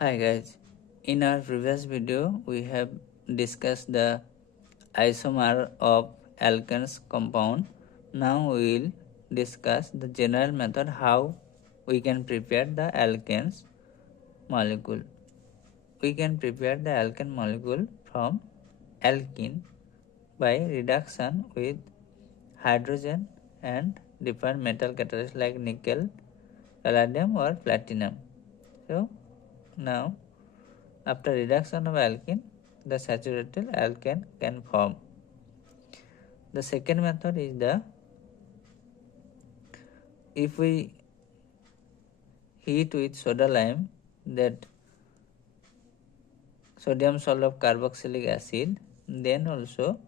Hi guys, in our previous video we have discussed the isomer of alkanes compound. Now we will discuss the general method how we can prepare the alkanes molecule. We can prepare the alkane molecule from alkene by reduction with hydrogen and different metal catalysts like nickel, palladium or platinum. So now after reduction of alkene, the saturated alkane can form. The second method is if we heat with soda lime, that sodium salt of carboxylic acid, then also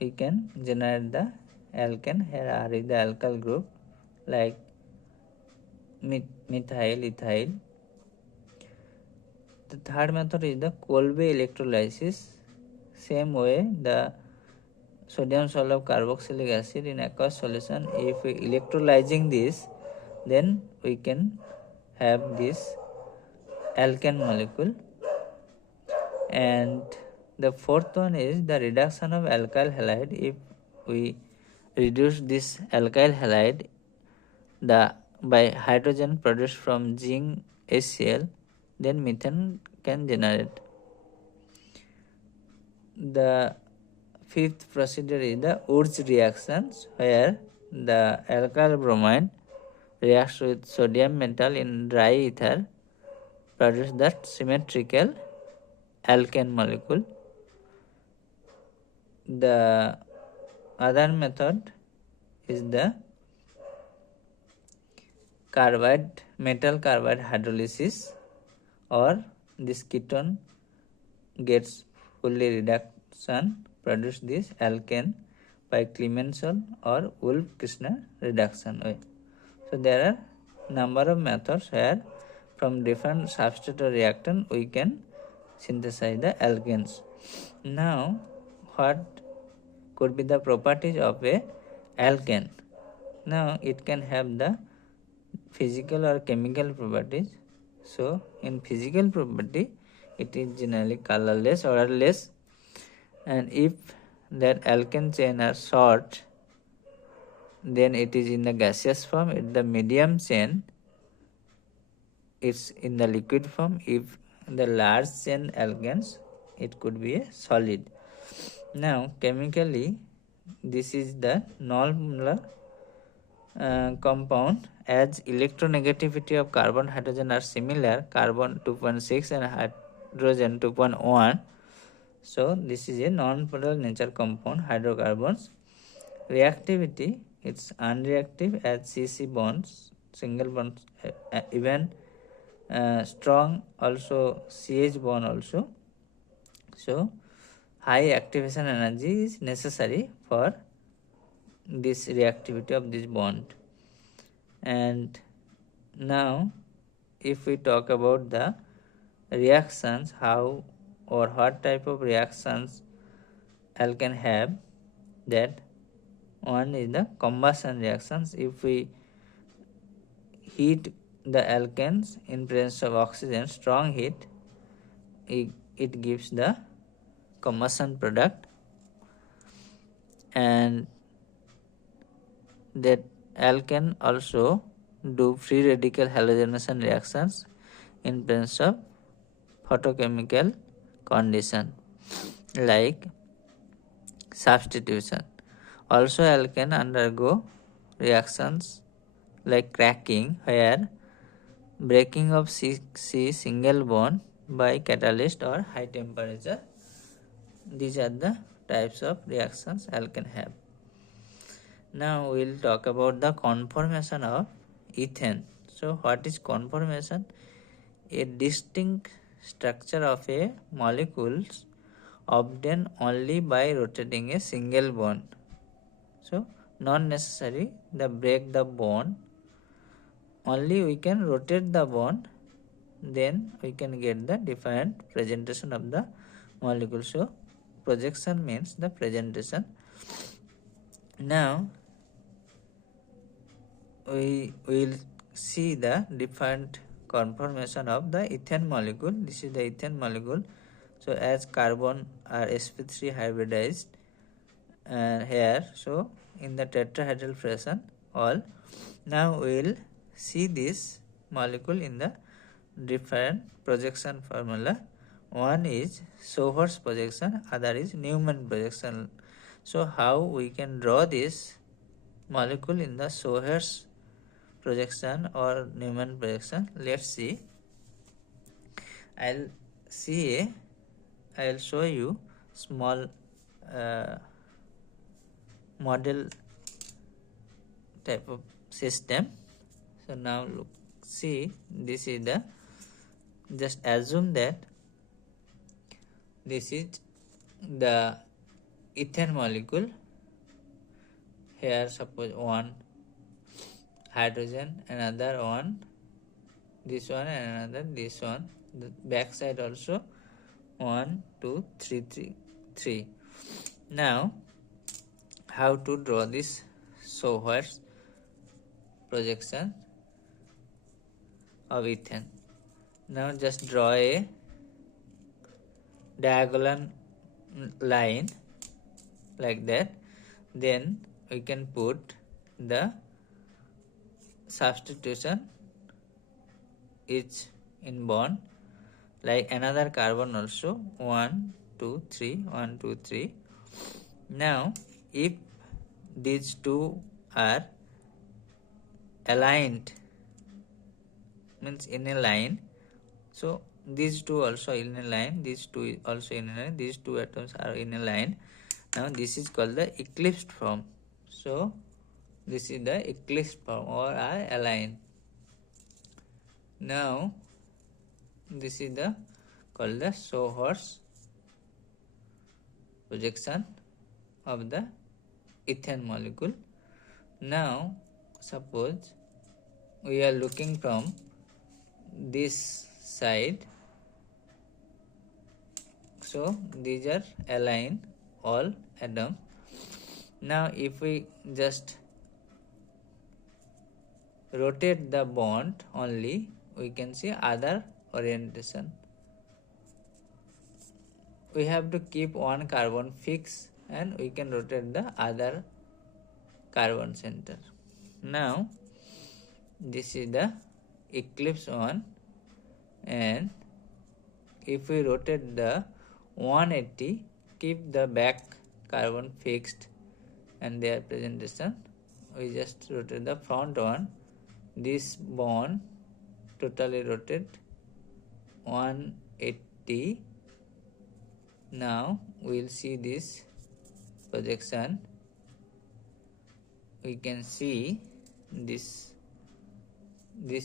we can generate the alkane. Here are the alkyl group like methyl, ethyl. The third method is the Kolbe electrolysis. Same way, the sodium salt of carboxylic acid in aqueous solution, if we electrolyzing this, then we can have this alkane molecule. And the fourth one is the reduction of alkyl halide. If we reduce this alkyl halide by hydrogen produced from zinc HCl, then methane can generate. The fifth procedure is the Wurtz reactions, where the alkyl bromide reacts with sodium metal in dry ether, produce that symmetrical alkane molecule. The other method is the metal carbide hydrolysis, or this ketone gets fully reduction, produce this alkane by Clemenson or Wolff-Kishner reduction way. So there are number of methods where from different substrate or reactant we can synthesize the alkanes. Now what could be the properties of a alkane? Now it can have the physical or chemical properties. So in physical property it is generally colorless, odorless, and if that alkane chain are short, then it is in the gaseous form. If the medium chain, it's in the liquid form. If the large chain alkanes, it could be a solid. Now chemically this is the non-molar compound, as electronegativity of carbon hydrogen are similar, carbon 2.6 and hydrogen 2.1. So this is a non-polar nature compound, hydrocarbons. Reactivity, it's unreactive as CC bonds, single bonds, even strong also CH bond also. So high activation energy is necessary for this reactivity of this bond. And now if we talk about the reactions, how or what type of reactions alkane have, that one is the combustion reactions. If we heat the alkanes in presence of oxygen, strong heat, it gives the combustion product. And that alkane also do free radical halogenation reactions in presence of photochemical condition like substitution. Also alkane undergo reactions like cracking, where breaking of C single bond by catalyst or high temperature. These are the types of reactions alkane have. Now we will talk about the conformation of ethane. So what is conformation? A distinct structure of a molecules obtained only by rotating a single bond. So not necessary the break the bond, only we can rotate the bond, then we can get the different presentation of the molecule. So projection means the presentation. Now we will see the different conformation of the ethane molecule. This is the ethane molecule. So as carbon are sp3 hybridized here, so in the tetrahedral fashion all. Now we will see this molecule in the different projection formula. One is Sohor's projection, other is Newman projection. So how we can draw this molecule in the Sohor's projection or Newman projection? Let's see. I'll show you small model type of system. So now look, see, this is the, just assume that this is the ethane molecule. Here suppose one hydrogen, another one, this one, and another this one. The back side also 1, 2, 3, 3. Now how to draw this Sohor's projection of ethane? Now just draw a diagonal line like that. Then we can put the substitution each in bond, like another carbon also 1, 2, 3, 1, 2, 3. Now if these two are aligned, means in a line, so these two also in a line, these two also in a line, these two atoms are in a line. Now this is called the eclipsed form. So this is the eclipsed form or are aligned. Now this is the called the Sohor's projection of the ethane molecule. Now suppose we are looking from this side, so these are aligned all atoms. Now if we just rotate the bond only, we can see other orientation. We have to keep one carbon fixed and we can rotate the other carbon center. Now this is the eclipse one, and if we rotate the 180, keep the back carbon fixed and their presentation, we just rotate the front one. This bond totally rotate 180. Now we will see this projection. We can see this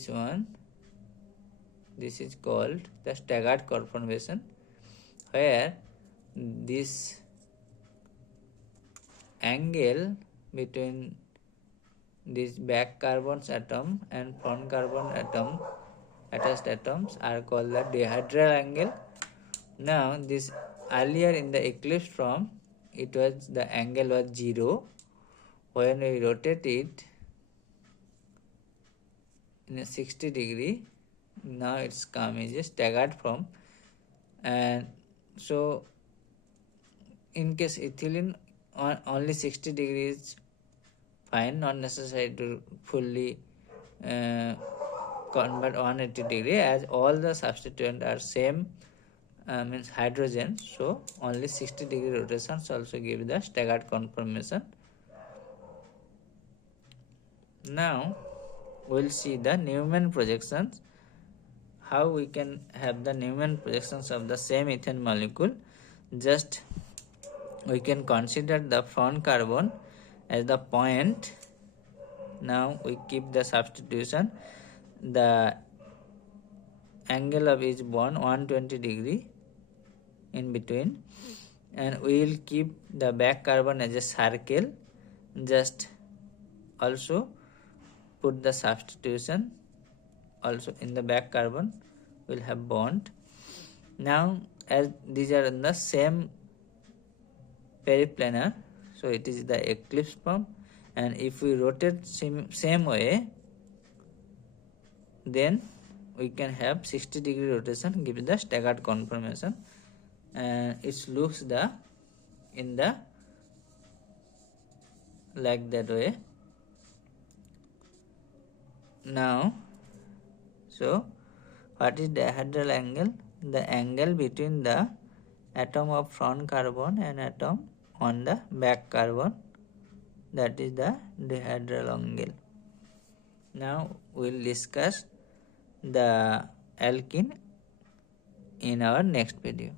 one. This is called the staggered conformation, where this angle between this back carbon's atom and front carbon atom attached atoms are called the dihedral angle. Now this earlier in the eclipse form, it was the angle was 0. When we rotate it in a 60 degree, now it's come as a staggered form. And so in case ethylene only 60 degrees fine, not necessary to fully convert 180 degree, as all the substituent are same, means hydrogen, so only 60 degree rotations also give the staggered conformation. Now we'll see the Newman projections. How we can have the Newman projections of the same ethane molecule? Just we can consider the front carbon as the point. Now we keep the substitution, the angle of each bond 120 degree in between, and we will keep the back carbon as a circle. Just also put the substitution also in the back carbon, will have bond. Now as these are in the same periplanar, so it is the eclipse form, and if we rotate same way, then we can have 60-degree rotation gives the staggered conformation, and it looks the in the like that way. Now, so what is dihedral angle? The angle between the atom of front carbon and atom on the back carbon, that is the dihedral angle. Now we will discuss the alkene in our next video.